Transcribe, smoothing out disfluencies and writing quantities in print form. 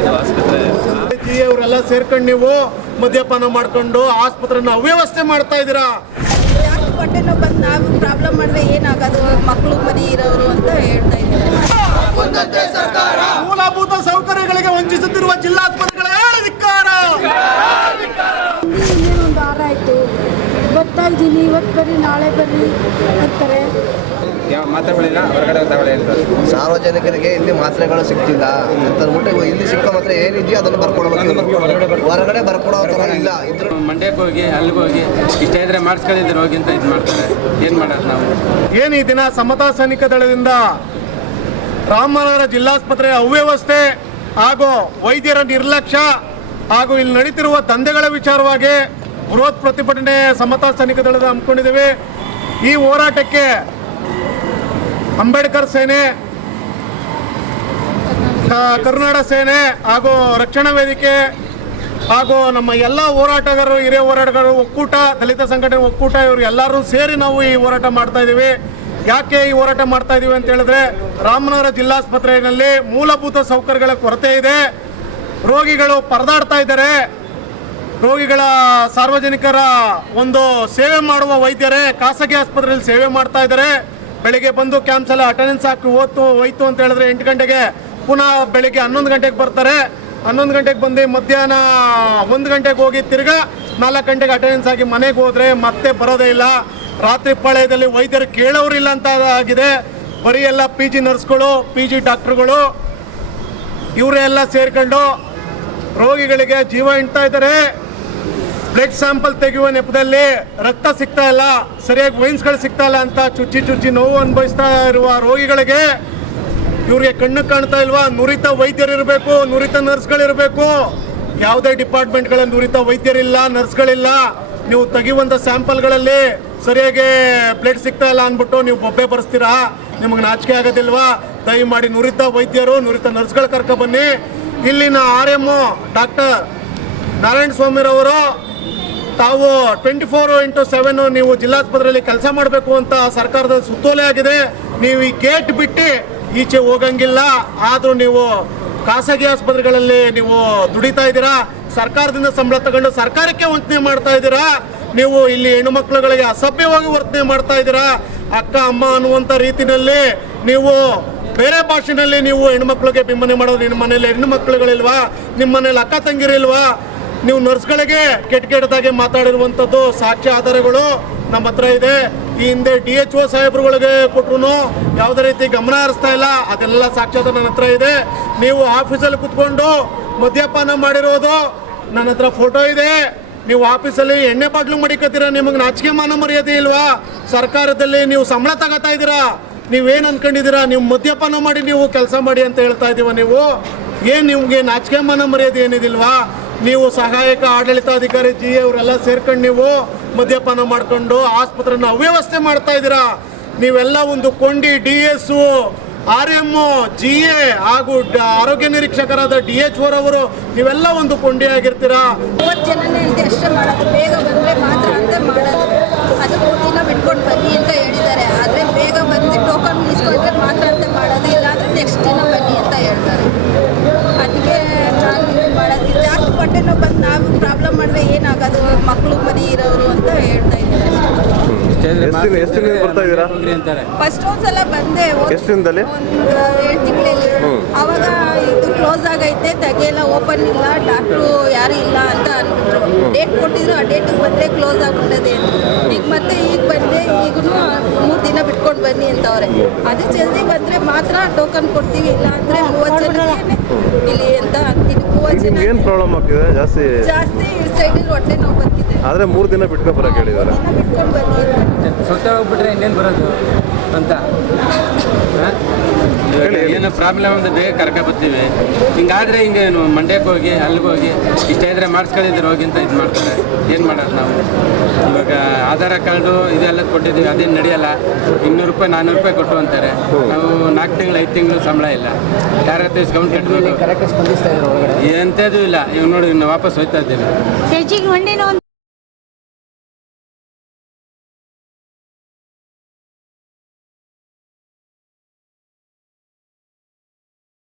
ಇದು ಆಸ್ಪತ್ರೆ. ಅವರೆಲ್ಲ ಸೇರ್ಕೊಂಡು ನೀವು ಮದ್ಯಪಾನ ಮಾಡ್ಕೊಂಡು ಆಸ್ಪತ್ರೆನ ಅವ್ಯವಸ್ಥೆ ಮಾಡ್ತಾ ಇದ್ದೀರಾ. ಹೊಟ್ಟೆ ನೋವು ಬಂದು ನಾವು ಪ್ರಾಬ್ಲಮ್ ಮಾಡಿದ್ರೆ ಏನಾಗೋದು, ಮಕ್ಕಳು ಮರಿ ಇರೋರು ಅಂತ ಹೇಳ್ತಾ ಇದ್ದಾರೆ. ಮೂಲಭೂತ ಸೌಕರ್ಯಗಳಿಗೆ ವಂಚಿಸುತ್ತಿರುವ ಜಿಲ್ಲಾಸ್ಪತ್ರೆಗಳ ಧಿಕ್ಕಾರ. ಇನ್ನೇನು ಒಂದು ವಾರ ಆಯಿತು ಬರ್ತಾ ಇದ್ದೀನಿ, ಇವತ್ತು ಬರ್ರಿ ನಾಳೆ ಬರ್ರಿ ಅಂತಾರೆ. ಮಾತ್ರೆಗಳಿಲ್ಲ, ಹೊರಗಡೆ ತಗೊಳ್ಳಿ ಅಂತ. ಸಾರ್ವಜನಿಕರಿಗೆ ಇಲ್ಲಿ ಮಾತ್ರೆಗಳು ಸಿಗ್ತಿಲ್ಲ ಅಂತ ಅಂದ್ಬಿಟ್ಟು ಇಲ್ಲಿ ಸಿಕ್ಕೋ ಮಾತ್ರೆ ಏನಿದೆಯೋ ಅದನ್ನು ಬರ್ಕೊಡ್ಬೇಕು, ಹೊರಗಡೆ ಬರ್ಕೊಡೋ ಥರ ಇಲ್ಲ. ಇದ್ರ ಮಂಡ್ಯಕ್ಕೆ ಹೋಗಿ ಅಲ್ಲಿಗೆ ಹೋಗಿ ಇಷ್ಟ ಇದ್ರೆ ಮಾಡಿಸ್ಕೊಂಡಿದ್ರೆ ಹೋಗಿ ಅಂತ ಇದು ಮಾಡ್ತಾರೆ. ಏನು ಮಾಡೋದು ನಾವು? ಏನು ಈ ದಿನ ಸಮತಾ ಸೈನಿಕ ದಳದಿಂದ ರಾಮನಗರ ಜಿಲ್ಲಾಸ್ಪತ್ರೆಯ ಅವ್ಯವಸ್ಥೆ ಹಾಗೂ ವೈದ್ಯರ ನಿರ್ಲಕ್ಷ್ಯ ಹಾಗೂ ಇಲ್ಲಿ ನಡೀತಿರುವ ದಂಧೆಗಳ ವಿಚಾರವಾಗಿ ಬೃಹತ್ ಪ್ರತಿಭಟನೆ ಸಮತಾ ಸೈನಿಕ ದಳದ ಹಮ್ಮಿಕೊಂಡಿದ್ದೇವೆ. ಈ ಹೋರಾಟಕ್ಕೆ ಅಂಬೇಡ್ಕರ್ ಸೇನೆ, ಕರುನಾಡ ಸೇನೆ ಹಾಗೂ ರಕ್ಷಣಾ ವೇದಿಕೆ ಹಾಗೂ ನಮ್ಮ ಎಲ್ಲ ಹೋರಾಟಗಾರರು, ಹಿರಿಯ ಹೋರಾಟಗಾರರು ಒಕ್ಕೂಟ, ದಲಿತ ಸಂಘಟನೆ ಒಕ್ಕೂಟ, ಇವರು ಎಲ್ಲರೂ ಸೇರಿ ನಾವು ಈ ಹೋರಾಟ ಮಾಡ್ತಾ ಇದ್ದೀವಿ. ಯಾಕೆ ಈ ಹೋರಾಟ ಮಾಡ್ತಾ ಇದ್ದೀವಿ ಅಂತ ಹೇಳಿದ್ರೆ, ರಾಮನಗರ ಜಿಲ್ಲಾಸ್ಪತ್ರೆಯಲ್ಲಿ ಮೂಲಭೂತ ಸೌಕರ್ಯಗಳ ಕೊರತೆ ಇದೆ. ರೋಗಿಗಳು ಪರದಾಡ್ತಾ ಇದ್ದಾರೆ. ರೋಗಿಗಳ ಸಾರ್ವಜನಿಕರ ಒಂದು ಸೇವೆ ಮಾಡುವ ವೈದ್ಯರೇ ಖಾಸಗಿ ಆಸ್ಪತ್ರೆಯಲ್ಲಿ ಸೇವೆ ಮಾಡ್ತಾ ಇದ್ದಾರೆ. ಬೆಳಿಗ್ಗೆ ಬಂದು ಕ್ಯಾಂಪ್ಸ್ ಎಲ್ಲ ಅಟೆಂಡೆನ್ಸ್ ಹಾಕಿ ಹೋಯ್ತು ಅಂತ ಹೇಳಿದ್ರೆ 8 ಗಂಟೆಗೆ ಪುನಃ ಬೆಳಿಗ್ಗೆ 11 ಗಂಟೆಗೆ ಬರ್ತಾರೆ. 11 ಗಂಟೆಗೆ ಬಂದು ಮಧ್ಯಾಹ್ನ 1 ಗಂಟೆಗೆ ಹೋಗಿ ತಿರ್ಗಾ 4 ಗಂಟೆಗೆ ಅಟೆಂಡೆನ್ಸ್ ಆಗಿ ಮನೆಗೆ ಹೋದ್ರೆ ಮತ್ತೆ ಬರೋದೇ ಇಲ್ಲ. ರಾತ್ರಿ ಪಾಳ್ಯದಲ್ಲಿ ವೈದ್ಯರು ಕೇಳೋರಿಲ್ಲ ಅಂತ ಆಗಿದೆ. ಬರೀ ಎಲ್ಲ PG ನರ್ಸ್ಗಳು, PG ಡಾಕ್ಟ್ರುಗಳು ಇವರೆಲ್ಲ ಸೇರ್ಕೊಂಡು ರೋಗಿಗಳಿಗೆ ಜೀವ ಹಿಂಡ್ತಾ ಇದ್ದಾರೆ. ಬ್ಲಡ್ ಸ್ಯಾಂಪಲ್ ತೆಗೆಯುವ ನೆಪದಲ್ಲಿ ರಕ್ತ ಸಿಗ್ತಾ ಇಲ್ಲ, ಸರಿಯಾಗಿ ವೈನ್ಸ್ಗಳು ಸಿಗ್ತಾ ಇಲ್ಲ ಅಂತ ಚುಚ್ಚಿ ನೋವು ಅನುಭವಿಸ್ತಾ ಇರುವ ರೋಗಿಗಳಿಗೆ ಇವ್ರಿಗೆ ಕಣ್ಣು ಕಾಣ್ತಾ ಇಲ್ವಾ? ನುರಿತ ವೈದ್ಯರಿರಬೇಕು, ನುರಿತ ನರ್ಸ್ಗಳಿರಬೇಕು. ಯಾವುದೇ ಡಿಪಾರ್ಟ್ಮೆಂಟ್ಗಳ ನುರಿತ ವೈದ್ಯರಿಲ್ಲ, ನರ್ಸ್ಗಳಿಲ್ಲ. ನೀವು ತೆಗೆಯುವಂಥ ಸ್ಯಾಂಪಲ್ಗಳಲ್ಲಿ ಸರಿಯಾಗಿ ಬ್ಲಡ್ ಸಿಗ್ತಾ ಇಲ್ಲ ಅಂದ್ಬಿಟ್ಟು ನೀವು ಬೊಬ್ಬೆ ಬರೆಸ್ತೀರಾ? ನಿಮಗೆ ನಾಚಿಕೆ ಆಗೋದಿಲ್ವಾ? ದಯಮಾಡಿ ನುರಿತ ವೈದ್ಯರು, ನುರಿತ ನರ್ಸ್ಗಳು ಕರ್ಕೊಬನ್ನಿ. ಇಲ್ಲಿನ RM ಡಾಕ್ಟರ್ ನಾರಾಯಣ ಸ್ವಾಮಿರವರು ತಾವು 24/7 ನೀವು ಜಿಲ್ಲಾಸ್ಪತ್ರೆಯಲ್ಲಿ ಕೆಲಸ ಮಾಡಬೇಕು ಅಂತ ಸರ್ಕಾರದ ಸುತ್ತೋಲೆ ಆಗಿದೆ. ನೀವು ಈ ಗೇಟ್ ಬಿಟ್ಟು ಈಚೆ ಹೋಗಂಗಿಲ್ಲ. ಆದರೂ ನೀವು ಖಾಸಗಿ ಆಸ್ಪತ್ರೆಗಳಲ್ಲಿ ನೀವು ದುಡಿತಾ ಇದ್ದೀರಾ. ಸರ್ಕಾರದಿಂದ ಸಂಬಳ ತಗೊಂಡು ಸರ್ಕಾರಕ್ಕೆ ವಂಚನೆ ಮಾಡ್ತಾ ಇದ್ದೀರಾ. ನೀವು ಇಲ್ಲಿ ಹೆಣ್ಣು ಮಕ್ಕಳುಗಳಿಗೆ ಅಸಭ್ಯವಾಗಿ ವರ್ತನೆ ಮಾಡ್ತಾ ಇದ್ದೀರಾ. ಅಕ್ಕ ಅಮ್ಮ ಅನ್ನುವಂಥ ರೀತಿಯಲ್ಲಿ ನೀವು ಬೇರೆ ಭಾಷೆಯಲ್ಲಿ ನೀವು ಹೆಣ್ಮಕ್ಳಿಗೆ ಬಿಂಬನೆ ಮಾಡೋದು. ನಿಮ್ಮ ಮನೇಲಿ ಹೆಣ್ಣು ಮಕ್ಕಳುಗಳಿಲ್ವಾ? ನಿಮ್ಮ ಮನೇಲಿ ಅಕ್ಕ ತಂಗಿರಿಲ್ವಾ? ನೀವು ನರ್ಸ್ಗಳಿಗೆ ಕೆಟ್ಟದಾಗೆ ಮಾತಾಡಿರುವಂಥದ್ದು ಸಾಕ್ಷ್ಯ ಆಧಾರಗಳು ನಮ್ಮ ಹತ್ರ ಇದೆ. ಈ ಹಿಂದೆ DHO ಸಾಹೇಬ್ರುಗಳಿಗೆ ಕೊಟ್ಟರು ಯಾವುದೇ ರೀತಿ ಗಮನ ಹರಿಸ್ತಾ ಇಲ್ಲ. ಅದೆಲ್ಲ ಸಾಕ್ಷ್ಯಾಧಾರ ನನ್ನ ಹತ್ರ ಇದೆ. ನೀವು ಆಫೀಸಲ್ಲಿ ಕುತ್ಕೊಂಡು ಮದ್ಯಪಾನ ಮಾಡಿರೋದು ನನ್ನ ಹತ್ರ ಫೋಟೋ ಇದೆ. ನೀವು ಆಫೀಸಲ್ಲಿ ಎಣ್ಣೆ ಬಾಗ್ಲು ಮಡಿಕತ್ತೀರಾ. ನಿಮಗೆ ನಾಚಿಕೆ ಮಾನ ಮರ್ಯಾದೆ ಇಲ್ವಾ? ಸರ್ಕಾರದಲ್ಲಿ ನೀವು ಸಂಬಳ ತಗೋತಾ ಇದ್ದೀರಾ. ನೀವೇನು ಅನ್ಕೊಂಡಿದ್ದೀರಾ? ನೀವು ಮದ್ಯಪಾನ ಮಾಡಿ ನೀವು ಕೆಲಸ ಮಾಡಿ ಅಂತ ಹೇಳ್ತಾ ಇದ್ದೀವ. ನೀವು ಏನು ನಿಮಗೆ ನಾಚಿಕೆ ಮಾನ ಮರ್ಯಾದೆ ಏನಿದಿಲ್ವಾ? ನೀವು ಸಹಾಯಕ ಆಡಳಿತಾಧಿಕಾರಿ GA ಅವರೆಲ್ಲ ಸೇರ್ಕೊಂಡು ನೀವು ಮದ್ಯಪಾನ ಮಾಡ್ಕೊಂಡು ಆಸ್ಪತ್ರೆನ ಅವ್ಯವಸ್ಥೆ ಮಾಡ್ತಾ ಇದ್ದೀರಾ. ನೀವೆಲ್ಲ ಒಂದು ಕೊಂಡಿ DS, RM, GA ಹಾಗೂ ಆರೋಗ್ಯ ನಿರೀಕ್ಷಕರಾದ DHO ರವರು ನೀವೆಲ್ಲ ಒಂದು ಕೊಂಡಿ ಆಗಿರ್ತೀರಾ. 30 ಜನನೇ ಅಂತ ಅಷ್ಟೇ ಮಾಡೋದು, ಬೇಗ ಬಂದರೆ ಮಾತ್ರ ಅಂತ ಮಾಡೋದು. ಅದು 3 ದಿನ ಬಿಟ್ಕೊಂಡು ಬನ್ನಿ ಅಂತ ಹೇಳಿದ್ದಾರೆ. ಆದರೆ ಬೇಗ ಬಂದು ಟೋಕನ್ ಇಸ್ಕೊಂಡ್ರೆ ಮಾತ್ರ ಅಂತ ಮಾಡೋದು, ಇಲ್ಲಾಂದರೆ ನೆಕ್ಸ್ಟ್ ದಿನ ಬನ್ನಿ ಅಂತ ಹೇಳ್ತಾರೆ. ಅದಕ್ಕೆ ನಾನು ಮಾಡೋದು ಜಾಸ್ತಿ ಹೊಟ್ಟೆ ನೋವು ಬಂದು ನಾವು ಪ್ರಾಬ್ಲಮ್ ಮಾಡಿದ್ರೆ ಏನಾಗೋದು, ಮಕ್ಕಳು ಮರಿ ಇರೋರು ಅಂತ ಹೇಳ್ತಾ ಇದ್ದಾರೆ. ಫಸ್ಟ್ ಒಂದ್ಸಲ ಬಂದೆ, ಒಂದು 7 ತಿಂಗಳಲ್ಲಿ. ಅವಾಗ ಇದು ಕ್ಲೋಸ್ ಆಗೈತೆ, ತೆಗೆಯಲ್ಲ, ಓಪನ್ ಇಲ್ಲ, ಡಾಕ್ಟ್ರು ಯಾರು ಇಲ್ಲ ಅಂತ ಅಂದ್ಬಿಟ್ರು. ಡೇಟ್ ಕೊಟ್ಟಿದ್ರು, ಆ ಡೇಟಿಗೆ ಬಂದರೆ ಕ್ಲೋಸ್ ಆಗಿಬಿಟ್ಟದೆ ಅಂದರು. ಈಗ ಮತ್ತೆ ಈಗ ಬಂದೆ, ಈಗೂ 3 ದಿನ ಬಿಟ್ಕೊಂಡು ಬನ್ನಿ ಅಂತವ್ರೆ. ಅದು ಜಲ್ದಿ ಬಂದರೆ ಮಾತ್ರ ಟೋಕನ್ ಕೊಡ್ತೀವಿ, ಇಲ್ಲ ಅಂದರೆ 30 ಜನಕ್ಕೆ ಇಲ್ಲಿ ಅಂತ ಅಂತೀನಿ. 30 ಜನ ಏನು ಪ್ರಾಬ್ಲಮ್ ಆಗ್ತಿದೆ? ಜಾಸ್ತಿ ಸೈಡಲ್ಲಿ ಹೊಟ್ಟೆ ನೋವು ಬರ್ತಿದೆ. ಆದರೆ 3 ದಿನ ಬಿಟ್ಕೊಬರಕ್ಕೆ ಹೇಳಿದ್ದಾರೆ. ಬಿಟ್ಕೊಂಡು ಬನ್ನಿ ಸುತ್ತ ಹೋಗ್ಬಿಟ್ರೆ ಇನ್ನೇನು ಬರೋದು ಅಂತ ಏನೋ ಪ್ರಾಬ್ಲಮ್ ಅಂದ್ರೆ ಬೇಗ ಕರ್ಕೊಬರ್ತೀವಿ. ಹಿಂಗಾದ್ರೆ ಹಿಂಗೇನು ಮಂಡ್ಯಕ್ಕೆ ಹೋಗಿ ಅಲ್ಲಿಗೆ ಹೋಗಿ ಇಷ್ಟ ಇದ್ರೆ ಮಾಡಿಸ್ಕೊಂಡಿದ್ರೆ ಹೋಗಿ ಅಂತ ಇದು ಮಾಡ್ತಾರೆ. ಏನು ಮಾಡೋದು ನಾವು? ಇವಾಗ ಆಧಾರ ಕಾರ್ಡು ಇದೆಲ್ಲ ಕೊಟ್ಟಿದ್ದೀವಿ, ಅದೇನು ನಡೆಯಲ್ಲ. 200 ರೂಪಾಯಿ 400 ರೂಪಾಯಿ ಕೊಟ್ಟು ಅಂತಾರೆ. ನಾವು 4 ತಿಂಗಳು 5 ತಿಂಗಳು ಸಂಬಳ ಇಲ್ಲ. ಯಾರ ಹತ್ರ ಇಸ್ಕೊಂಡು ಕಟ್ಟಬೇಕು, ಎಂಥದ್ದು ಇಲ್ಲ. ಇವಾಗ ನೋಡಿ, ನಾವು ವಾಪಸ್ ಹೋಗ್ತಾ ಇದ್ದೀವಿ.